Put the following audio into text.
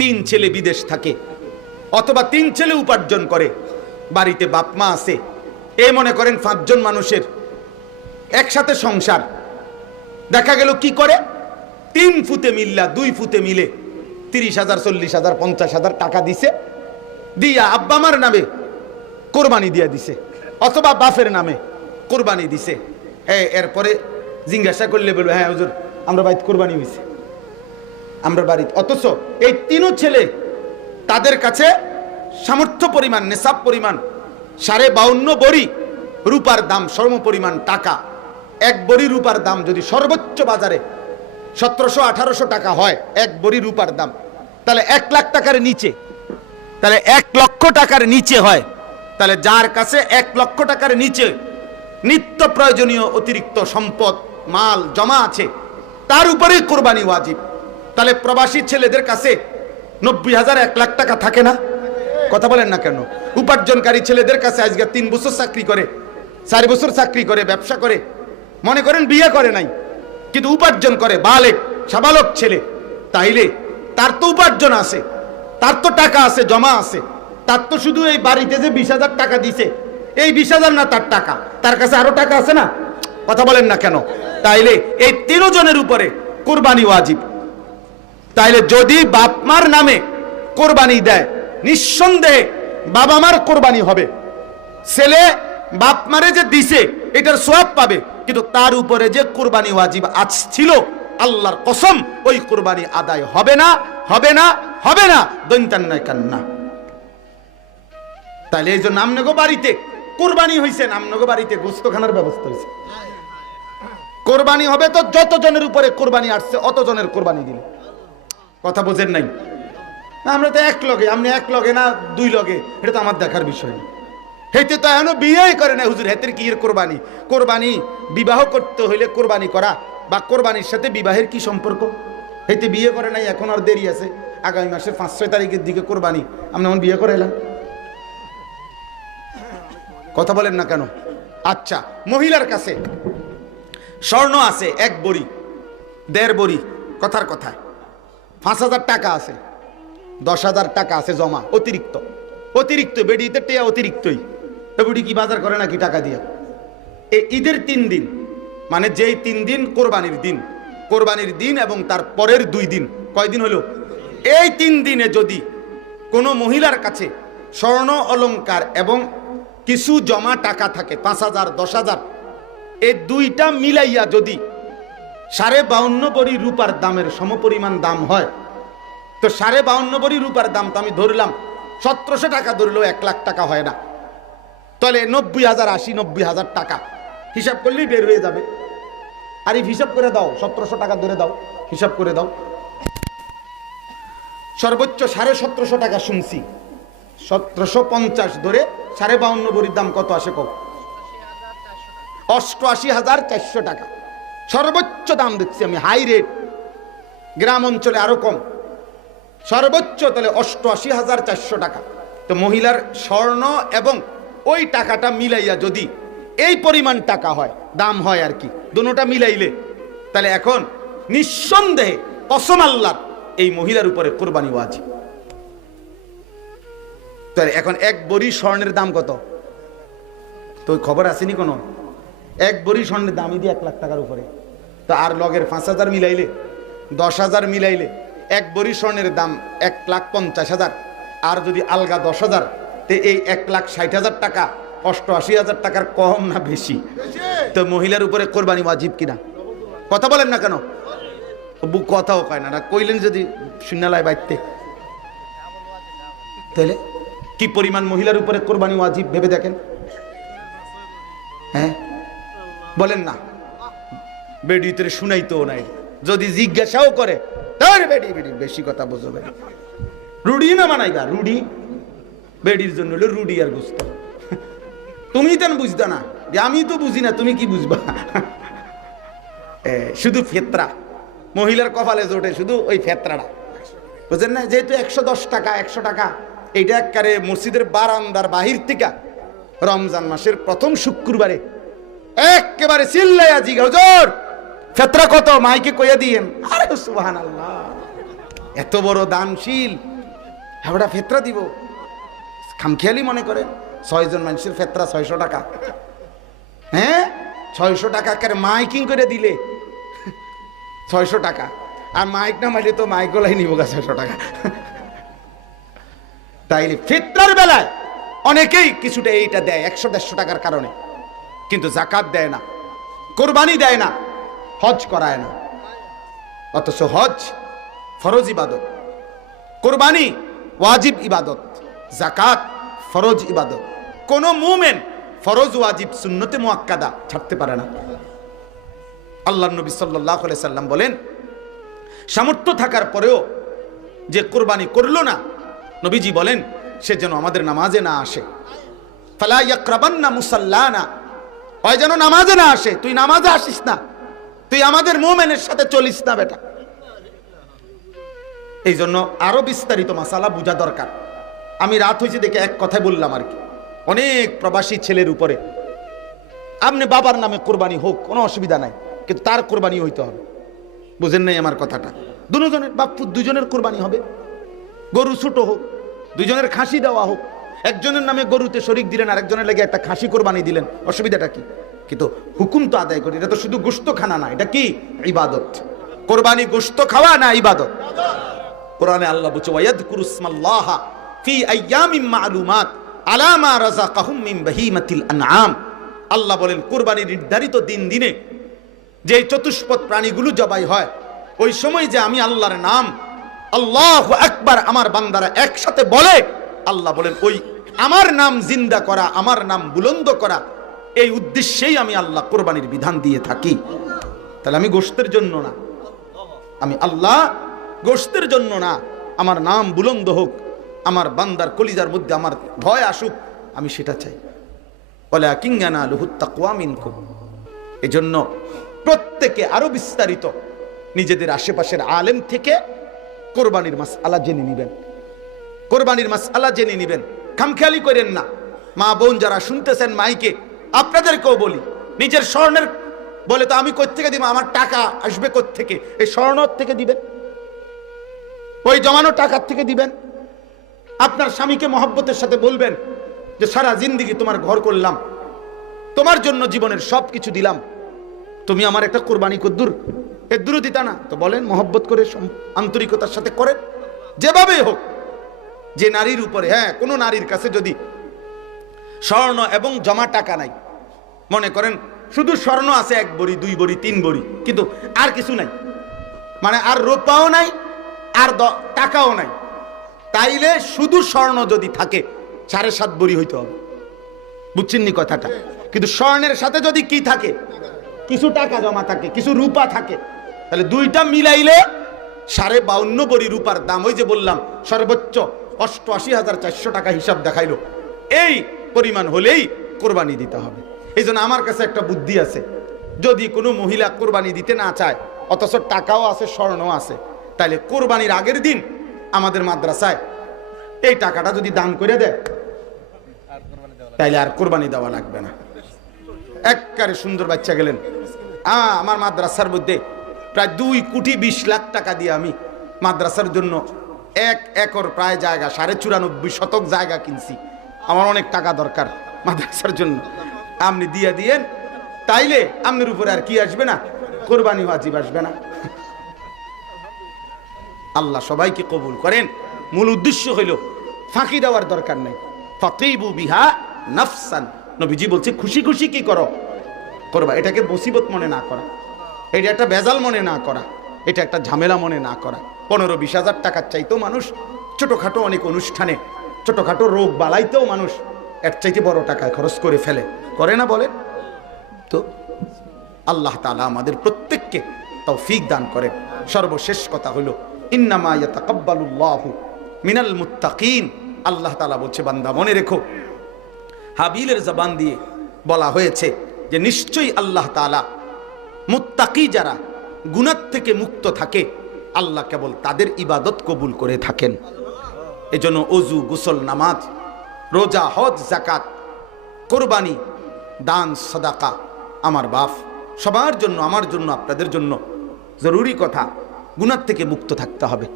তিন ছেলে বিদেশ থাকে, অথবা তিন ছেলে উপার্জন করে। বাড়িতে বাপ মা আছে, এ মনে করেন পাঁচজন মানুষের একসাথে সংসার। দেখা গেল কি করে? তিন ফুতে মিল্লা, দুই ফুতে মিলে, তিরিশ হাজার, চল্লিশ হাজার, পঞ্চাশ হাজার টাকা দিছে, দিয়া আব্বামার নামে কোরবানি দিয়া দিছে, অথবা বাফের নামে কোরবানি দিছে। এ, এরপরে জিজ্ঞাসা করলে বলবে হ্যাঁ হুজুর, আমরা বাড়িতে কোরবানি হয়েছে আমরা বাড়িতে। অথচ এই তিনও ছেলে তাদের কাছে সামর্থ্য পরিমাণ নেশাব পরিমাণ, সাড়ে বাউন্ন বড়ি রূপার দাম, সর্ব পরিমাণ টাকা। এক বড়ি রূপার দাম যদি সর্বোচ্চ বাজারে সতেরোশো, আঠারোশো টাকা হয়, এক বড়ি রূপার দাম, তাহলে এক লাখ টাকার নিচে, তাহলে এক লক্ষ টাকার নিচে হয়। তাহলে যার কাছে এক লক্ষ টাকার নিচে নিত্য প্রয়োজনীয় অতিরিক্ত সম্পদ, মাল জমা আছে, তার উপরেই কোরবানি ওয়াজিব। তাহলে প্রবাসী ছেলেদের কাছে নব্বই হাজার, এক লাখ টাকা থাকে না? কথা বলেন না কেন? উপার্জনকারী ছেলেদের কাছে আজকে তিন বছর চাকরি করে, চার বছর চাকরি করে, ব্যবসা করে। মনে করেন বিয়ে করে নাই, কিন্তু উপার্জন করে, বালেক, সাবালক ছেলে। তাইলে তার তো উপার্জন আছে, তার তো টাকা আছে, জমা আছে। তার তো শুধু এই বাড়িতে যে বিশ হাজার টাকা দিছে, এই বিশ হাজার না তার টাকা? তার কাছে আরও টাকা আছে না? কথা বলেন না কেন? তাইলে এই তেরো তিনজনের উপরে কোরবানি ওয়াজিব। তাইলে যদি বাপ মার নামে কোরবানি দেয়, নিঃসন্দেহে বাবা মার কোরবানি হবে। ছেলে বাপ মারে যে দিছে, এটার সোয়াব পাবে, কিন্তু তার উপরে যে কোরবানি ওয়াজিব আজ ছিল আল্লাহর কসম, ওই কোরবানি আদায় হবে না হবে না হবে না দৈন্তান্নায় কান্না। তাহলে এই যে নামনগো বাড়িতে কোরবানি হয়েছে নামনগো বাড়িতে গোস্তখানার ব্যবস্থা হয়েছে কোরবানি হবে তো যত জনের উপরে কোরবানি আসছে অত জনের কোরবানি দিলে। কথা বোঝেন নাই। না, আমরা তো এক লগে আপনি এক লগে না দুই লগে এটা তো আমার দেখার বিষয় না। হেতে তো এখনও বিয়েই করে না হুজুর হেতের কি এর কোরবানি? কোরবানি বিবাহ করতে হইলে কোরবানি করা বা কোরবানির সাথে বিবাহের কি সম্পর্ক? হেতে বিয়ে করে নাই এখন আর দেরি আছে। আগামী মাসের পাঁচ ছয় তারিখের দিকে কোরবানি। আপনি এখন বিয়ে করে এলেন কথা বলেন না কেন? আচ্ছা মহিলার কাছে স্বর্ণ আছে এক বড়ি দেড় বড়ি কথার কথায়। পাঁচ হাজার টাকা আছে, দশ হাজার টাকা আছে জমা, অতিরিক্ত। অতিরিক্ত বেডিতে টেয়া অতিরিক্তই। এ বুড়ি কি বাজার করে নাকি টাকা দিয়ে? এই ঈদের তিন দিন মানে যেই তিন দিন কোরবানির দিন কোরবানির দিন এবং তার পরের দুই দিন। কয়দিন হলো? এই তিন দিনে যদি কোনো মহিলার কাছে স্বর্ণ অলংকার এবং কিছু জমা টাকা থাকে, পাঁচ হাজার, দশ হাজার এই দুইটা মিলাইয়া যদি সাড়ে বাউন্ন বড়ি রূপার দামের সমপরিমাণ দাম হয়। তো সাড়ে বাউন্ন বড়ি রূপার দাম তো আমি ধরলাম, সতেরোশো টাকা ধরলেও এক লাখ টাকা হয় না। তাহলে নব্বই হাজার, আশি, নব্বই হাজার টাকা হিসাব করলেই বের হয়ে যাবে। আর এই হিসাব করে দাও, সতেরোশো টাকা ধরে দাও, হিসাব করে দাও। সর্বোচ্চ সাড়ে সতেরোশো টাকা শুনছি। সতেরোশো পঞ্চাশ ধরে সাড়ে বাউন্ন বড়ির দাম কত আসে কত অষ্টআশি হাজার চারশো টাকা। সর্বোচ্চ দাম দেখছি আমি হাই রেট গ্রাম অঞ্চলে আরও কম। সর্বোচ্চ তাহলে অষ্টআশি হাজার চারশো টাকা। তো মহিলার স্বর্ণ এবং ওই টাকাটা মিলাইয়া যদি এই পরিমাণ টাকা হয়, দাম হয় আর কি, দুটা মিলাইলে, তাহলে এখন নিঃসন্দেহে কসম আল্লাহর এই মহিলার উপরে কোরবানি ওয়াজিব। তাহলে এখন এক বড়ি স্বর্ণের দাম কত? তো খবর আসেনি কোনো? এক বড়ি স্বর্ণের দামই দিয়ে এক লাখ টাকার উপরে। তো আর লগের পাঁচ হাজার মিলাইলে দশ হাজার মিলাইলে এক বড়ি স্বর্ণের দাম এক লাখ পঞ্চাশ হাজার। আর যদি আলগা দশ হাজার তে এই এক লাখ ষাট হাজার টাকা অষ্টআশি হাজার টাকার কম না বেশি? তো মহিলার উপরে কোরবানি ওয়াজিব কিনা? কথা বলেন না কেন? বুক কথাও কয় না না কইলেন যদি শূন্যালয় বাইতে। তাহলে কি পরিমাণ মহিলার উপরে কোরবানি ওয়াজিব ভেবে দেখেন? হ্যাঁ? বলেন না। বেডি তোরে শুনাইতো নাই। যদি জিজ্ঞাসাও করে তার বেডি বেডি, বেশি কথা বুঝো বেডি। রুডি না বানাইবা রুডি। বেডির জন্য হলো রুডি আর বুঝতো তুমি তেন বুঝতো না। যে আমি তো বুঝি না, তুমি কি বুঝবা? শুধু ফেতরা। মহিলার কপালে জোটে শুধু ওই ফেতরাটা। বুঝলেন না? যেহেতু একশো দশ টাকা, একশো টাকা, এইটা একবারে মসজিদের বারান্দার বাহির থেকে রমজান মাসের প্রথম শুক্রবারে একেবারে চিল্লাইয়া জিগা হুজুর, ফেতরা কত? মাইকে কইয়া দিয়েন। আরে সুবহান আল্লাহ এত বড় দানশীল, হাবড়া ফেতরা দিব। খামখেয়ালি মনে করেন, ছয়জন মানুষের ফেতরা ছয়শো টাকা। হ্যাঁ? ছয়শো টাকা কার মাইকিং করে দিলে, ছয়শো টাকা। আর মাইক না মাইলে তো মাইক গলাই নিব গা ছয়শো টাকা। তাইলে ফিতরার বেলায় অনেকেই কিছুটা এইটা দেয়, একশো দেড়শো টাকার কারণে। কিন্তু জাকাত দেয় না, কোরবানি দেয় না, হজ করায় না। অথচ হজ ফরজ ইবাদত, কোরবানি ওয়াজিব ইবাদত জাকাত ফরজ ইবাদত। কোন মুমেন ফরজ, ওয়াজিব, সুন্নতে মুয়াক্কাদা ছাড়তে পারে না। আল্লাহ নবী সাল্লাহ সাল্লাম বলেন, সামর্থ্য থাকার পরেও যে কোরবানি করল না, নবীজি বলেন, সে যেন আমাদের নামাজে না আসে। ফালা ইয়াকরাবান্না মুসাল্লানা হয় যেন নামাজে না আসে। তুই নামাজে আসিস না। তুই আমাদের মোমেনের সাথে চলিস না বেটা। এই জন্য আরও বিস্তারিত মাসালা বোঝা দরকার। আমি রাত হয়েছে দেখে এক কথায় বললাম আর কি। অনেক প্রবাসী ছেলের উপরে। আপনি বাবার নামে কোরবানি হোক, কোনো অসুবিধা নাই। কিন্তু তার কোরবানি হইতে হবে। বুঝেন নাই আমার কথাটা? দুজনের বাপু দুজনের কোরবানি হবে। গরু ছোট হোক, দুজনের খাসি দেওয়া হোক। একজনের নামে গরুতে শরিক দিলেন আর একজনের লেগে একটা খাসি কোরবানি দিলেন। অসুবিধাটা কি? কিন্তু হুকুম তো আদায় করি, এটা তো শুধু গোস্ত খানা না, এটা কি? ইবাদত। কোরবানি গোস্ত খাওয়া না ইবাদত? কোরআনে আল্লাহ বলছে, ওয়ায়াদকুরু ইসমাল্লাহ ফি আইয়ামিম মা'লুমাত আলা মা রাযাকাহুম মিন বাহিমাতিল আনআম। আল্লাহ বলেন কুরবানির নির্ধারিত দিন দিনে যে চতুষ্পদ প্রাণীগুলো জবাই হয়, ওই সময় যে আমি আল্লাহর নাম আল্লাহ একবার আমার বান্দারা একসাথে বলে আল্লাহ বলেন, ওই আমার নাম জিন্দা করা, আমার নাম বুলন্দ করা, এই উদ্দেশ্যেই আমি আল্লাহ কোরবানির বিধান দিয়ে থাকি। তাহলে আমি গোষ্ঠের জন্য না। আমি আল্লাহ গোষ্ঠের জন্য না। আমার নাম বুলন্দ হোক, আমার বান্দার কলিজার মধ্যে আমার ভয় আসুক, আমি সেটা চাই। বলে কিঙ্গানা লুহুত্তা কোয়ামিনকুম এই জন্য প্রত্যেকে আরও বিস্তারিত নিজেদের আশেপাশের আলেম থেকে কোরবানির মাস আলা জেনে নিবেন। কোরবানির মাস আলা জেনে নিবেন। খামখেয়ালি করেন না। মা বোন যারা শুনতেছেন মাইকে, আপনাদেরকেও বলি, নিজের স্বর্ণের বলে তো আমি কোত্থেকে দিব? আমার টাকা আসবে কোত্থেকে? এই স্বর্ণ থেকে দিবেন। ওই জমানো টাকার থেকে দিবেন। আপনার স্বামীকে মহব্বতের সাথে বলবেন যে, সারা জিন্দিগি তোমার ঘর করলাম। তোমার জন্য জীবনের সব কিছু দিলাম। তুমি আমার একটা কোরবানি কদ্দুর। এদ্দুরও দিতা না। তো বলেন, মহব্বত করে আন্তরিকতার সাথে করেন। যেভাবে হোক। যে নারীর উপরে হ্যাঁ কোনো নারীর কাছে যদি স্বর্ণ এবং জমা টাকা নাই, মনে করেন শুধু স্বর্ণ আছে এক বড়ি, দুই বড়ি, তিন বড়ি, কিন্তু আর কিছু নাই। মানে আর রূপাও নাই, আর টাকাও নাই। তাইলে শুধু স্বর্ণ যদি থাকে, সাড়ে সাত বড়ি হইতে হবে। বুঝছেন কথাটা? কিন্তু স্বর্ণের সাথে যদি কি থাকে? কিছু টাকা জমা থাকে, কিছু রূপা থাকে, তাহলে দুইটা মিলাইলে সাড়ে বাউন্ন বড়ি রূপার দাম ওই যে বললাম, সর্বোচ্চ। অষ্টআশি হাজার চারশো টাকা হিসাব দেখাইলো। এই পরিমাণ হলেই কোরবানি দিতে হবে। এই আমার কাছে একটা বুদ্ধি আছে। যদি কোনো মহিলা কোরবানি দিতে না চায়, অথচ টাকাও আছে, স্বর্ণও আছে তাহলে কোরবানির আগের দিন আমাদের মাদ্রাসায় এই টাকাটা যদি দান করে দেয়, তাইলে আর কোরবানি দেওয়া লাগবে না। একবারে সুন্দর বাচ্চা গেলেন। আ আমার মাদ্রাসার মধ্যে প্রায় দুই কোটি বিশ লাখ টাকা দিয়ে আমি মাদ্রাসার জন্য এক একর প্রায় জায়গা, সাড়ে চুরানব্বই শতক জায়গা কিনছি। আমার অনেক টাকা দরকার মাদ্রাসার জন্য। আপনি দিয়ে দিয়েন, তাইলে আপনার উপরে আর কি আসবে না? কোরবানি ওয়াজিব আসবে না। আল্লাহ সবাইকে কবুল করেন। মূল উদ্দেশ্য হইল, ফাঁকি দেওয়ার দরকার নাই। ফকিবু বিহা নাফসান। নবীজি বলছে, খুশি খুশি কি করো? করবা। এটাকে মুসিবত মনে না করা। এটা একটা বেজাল মনে না করা। এটা একটা ঝামেলা মনে না করা। পনেরো বিশ হাজার টাকার চাইতেও মানুষ, ছোটোখাটো অনেক অনুষ্ঠানে, ছোটোখাটো রোগ বালাইতেও মানুষ এর চাইতে বড় টাকা খরচ করে ফেলে। করে না বলে? তো আল্লাহ তালা আমাদের প্রত্যেককে তৌফিক দান করেন। সর্বশেষ কথা হলো, ইন্নামা ইয়াতাকাব্বালুল্লাহু মিনাল মুত্তাকিন। আল্লাহ তালা বলছে, বান্দা, মনে রেখো, হাবিলের জবান দিয়ে বলা হয়েছে যে নিশ্চয়ই আল্লাহ তালা মুত্তাকি যারা গুনার থেকে মুক্ত থাকে, আল্লাহ কেবল তাদের ইবাদত কবুল করে থাকেন। এজন্য অজু গোসল, নামাজ, রোজা, হজ জাকাত কোরবানি, দান, সদাকা আমার বাপ। সবার জন্য, আমার জন্য, আপনাদের জন্য জরুরি কথা গুণার থেকে মুক্ত থাকতে হবে।